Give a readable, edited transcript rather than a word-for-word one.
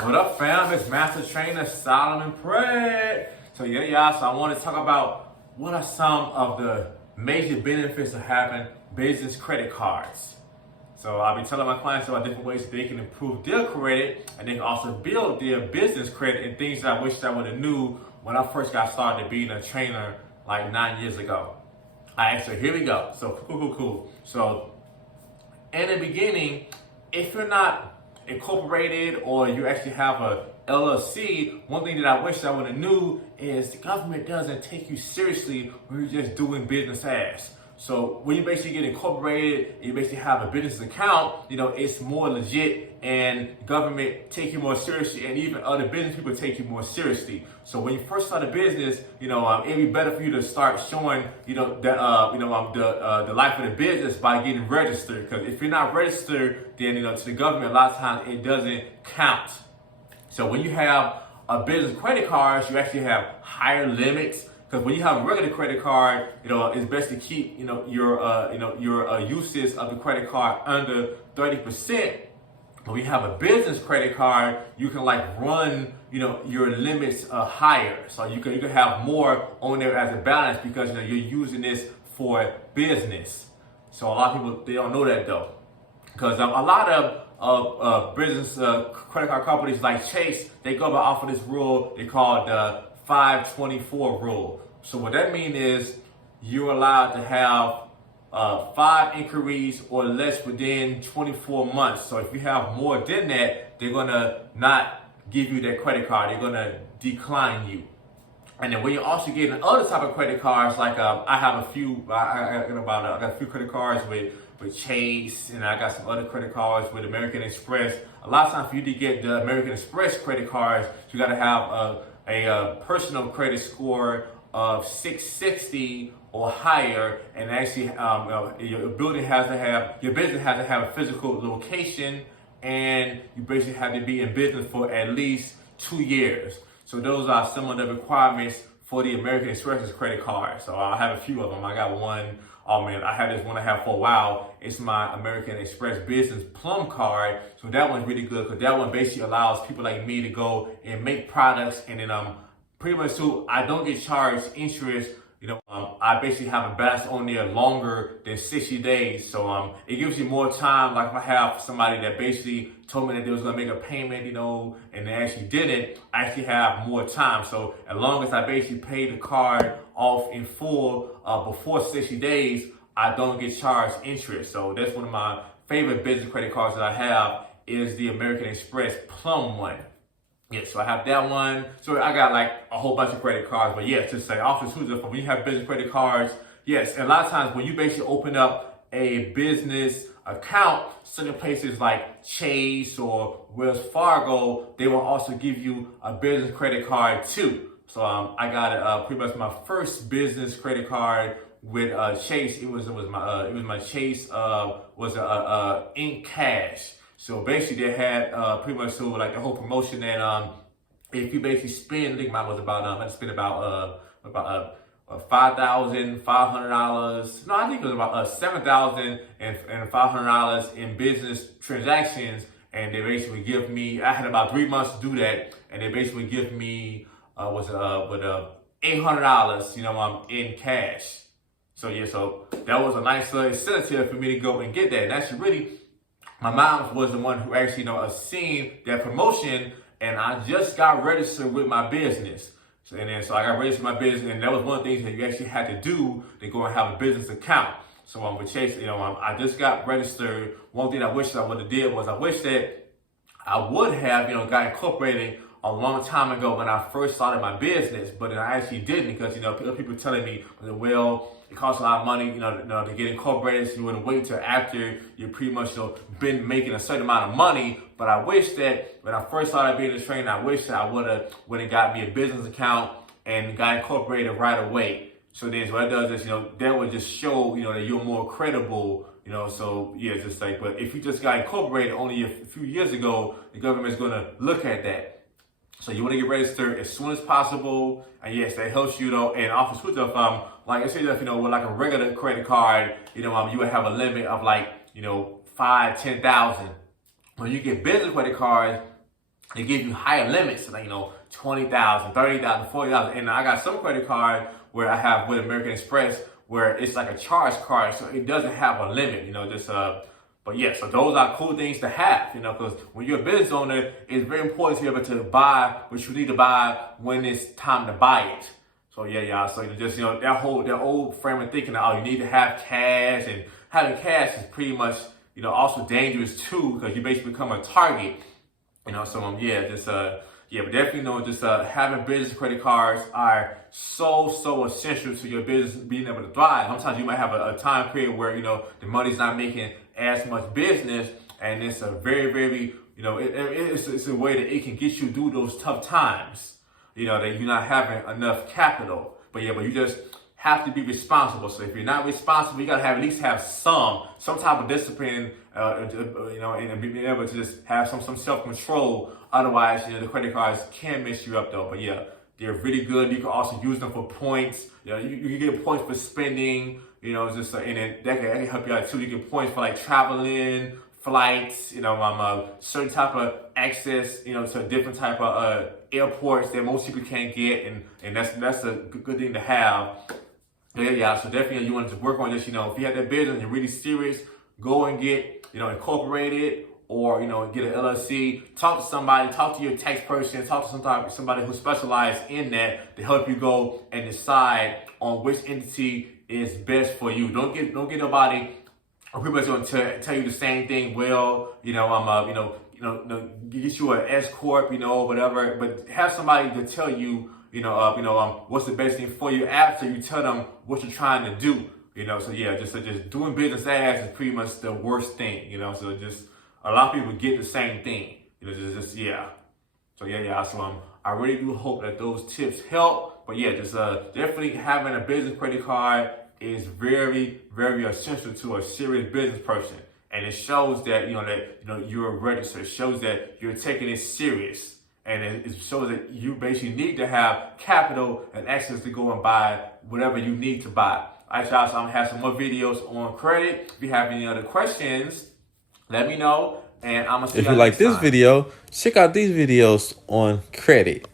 What up, fam? It's Master Trainer Solomon Pratt. So y'all. So I want to talk about what are some of the major benefits of having business credit cards. So I'll be telling my clients about different ways that they can improve their credit and they can also build their business credit and things that I wish I would have knew when I first got started being a trainer like 9 years ago. Alright, so here we go. So cool. So in the beginning, if you're not incorporated or you actually have a LLC, one thing that I wish I would have knew is the government doesn't take you seriously when you're just doing business as. So when you basically get incorporated, you basically have a business account, it's more legit and government take you more seriously and even other business people take you more seriously. So when you first start a business, it'd be better for you to start showing, the life of the business by getting registered. Because if you're not registered, then, to the government, a lot of times it doesn't count. So when you have a business credit card, you actually have higher limits. Because when you have a regular credit card, it's best to keep, your uses of the credit card under 30%. When you have a business credit card, you can run, your limits higher. So you can have more on there as a balance because, you're using this for business. So a lot of people, they don't know that though. Because a lot of business credit card companies like Chase, they go off of this rule they call the 524 rule. So what that means is you're allowed to have 5 inquiries or less within 24 months. So if you have more than that, they're gonna not give you that credit card. They're gonna decline you. And then when you're also getting other type of credit cards, like I have a few, I got a few credit cards with Chase, and I got some other credit cards with American Express. A lot of times for you to get the American Express credit cards, you got to have a personal credit score of 660 or higher, and actually your business has to have a physical location, and you basically have to be in business for at least 2 years. So those are some of the requirements for the American Express credit card. So I have a few of them. I got one. Oh man, I had this one I have for a while. It's my American Express Business Plum card. So that one's really good because that one basically allows people like me to go and make products, and then pretty much too, I don't get charged interest. I basically have a balance on there longer than 60 days. So it gives you more time. Like if I have somebody that basically told me that they was gonna make a payment, and they actually didn't, I actually have more time. So as long as I basically pay the card off in full before 60 days, I don't get charged interest. So that's one of my favorite business credit cards that I have is the American Express Plum one. Yeah, so I have that one. So I got a whole bunch of credit cards. But yeah, to say office who's it for? When you have business credit cards, yes, and a lot of times when you basically open up a business account, certain places like Chase or Wells Fargo, they will also give you a business credit card too. So I got pretty much my first business credit card with Chase. It was my Chase in cash. So basically they had pretty much the whole promotion that if you basically spend, I think mine was about I spent about $5,500. No, I think it was about $7,500 in business transactions, and they basically give me. I had about 3 months to do that, and they basically give me $800, in cash. So yeah, so that was a nice incentive for me to go and get that. And actually, really, my mom was the one who actually, seen that promotion, and I just got registered with my business. So I got registered with my business, and that was one of the things that you actually had to do to go and have a business account. So with Chase, I just got registered. One thing I wish I would have did was I wish that I would have, got incorporated a long time ago when I first started my business, but I actually didn't because, people telling me, well, it costs a lot of money, to get incorporated, so you wouldn't wait till after you pretty much, been making a certain amount of money. But I wish that when I first started being a trainer, I wish that I would have got me a business account and got incorporated right away. So then what it does is, that would just show, that you're more credible, so yeah, just but if you just got incorporated only a few years ago, the government's gonna look at that. So you want to get registered as soon as possible, and yes, that helps you though. And also, like I said, with a regular credit card, you would have a limit of 5,000, 10,000. When you get business credit cards, they give you higher limits, like, 20,000, 30,000, 40,000. And I got some credit cards where I have with American Express where it's like a charge card, so it doesn't have a limit, but yeah, so those are cool things to have, because when you're a business owner, it's very important to be able to buy what you need to buy when it's time to buy it. So yeah, y'all. So just that old frame of thinking that, you need to have cash, and having cash is pretty much also dangerous too, because you basically become a target. So but definitely just having business credit cards are so essential to your business being able to thrive. Sometimes you might have a time period where the money's not making as much business, and it's a very it's a way that it can get you through those tough times. That you're not having enough capital. But you just have to be responsible. So if you're not responsible, you gotta at least have some type of discipline, and being able to just have some self-control. Otherwise, the credit cards can mess you up though. But yeah, they're really good. You can also use them for points. You can get points for spending. And then that can help you out too. You get points for like traveling, flights. Certain type of access. To a different type of airports that most people can't get, and that's a good thing to have. Yeah. So definitely, you want to work on this. If you have that business and you're really serious, go and get incorporated, or get an LLC. Talk to somebody. Talk to your tax person. Talk to somebody who specializes in that to help you go and decide on which entity is best for you. Don't get nobody or people that's going to tell you the same thing. Well, get you an S corp, whatever. But have somebody to tell you, what's the best thing for you after you tell them what you're trying to do. So yeah, just doing business ads is pretty much the worst thing. So just a lot of people get the same thing. Yeah. So yeah. So I really do hope that those tips help. But yeah, just definitely having a business credit card is very essential to a serious business person, and it shows that you're registered. It shows that you're taking it serious, and it shows that you basically need to have capital and access to go and buy whatever you need to buy. All right, y'all. So I'm gonna have some more videos on credit. If you have any other questions, let me know. And I'm gonna see if you like this video, check out these videos on credit.